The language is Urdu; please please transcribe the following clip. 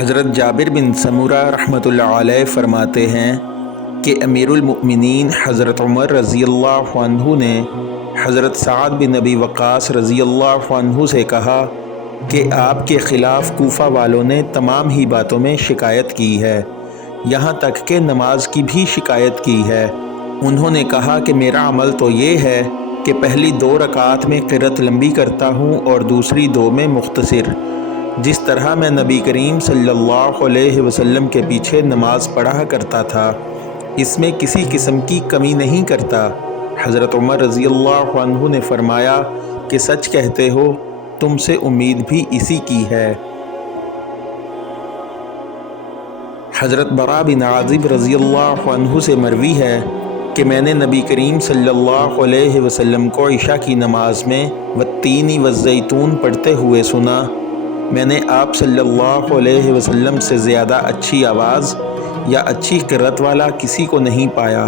حضرت جابر بن سمورہ رحمۃ اللہ علیہ فرماتے ہیں کہ امیر المؤمنین حضرت عمر رضی اللہ عنہ نے حضرت سعد بن ابی وقاص رضی اللہ عنہ سے کہا کہ آپ کے خلاف کوفہ والوں نے تمام ہی باتوں میں شکایت کی ہے، یہاں تک کہ نماز کی بھی شکایت کی ہے۔ انہوں نے کہا کہ میرا عمل تو یہ ہے کہ پہلی 2 رکعات میں قرأت لمبی کرتا ہوں اور دوسری 2 میں مختصر، جس طرح میں نبی کریم صلی اللہ علیہ وسلم کے پیچھے نماز پڑھا کرتا تھا، اس میں کسی قسم کی کمی نہیں کرتا۔ حضرت عمر رضی اللہ عنہ نے فرمایا کہ سچ کہتے ہو، تم سے امید بھی اسی کی ہے۔ حضرت براء بن عازب رضی اللہ عنہ سے مروی ہے کہ میں نے نبی کریم صلی اللہ علیہ وسلم کو عشاء کی نماز میں والتین والزیتون پڑھتے ہوئے سنا۔ میں نے آپ صلی اللہ علیہ وسلم سے زیادہ اچھی آواز یا اچھی قرأت والا کسی کو نہیں پایا۔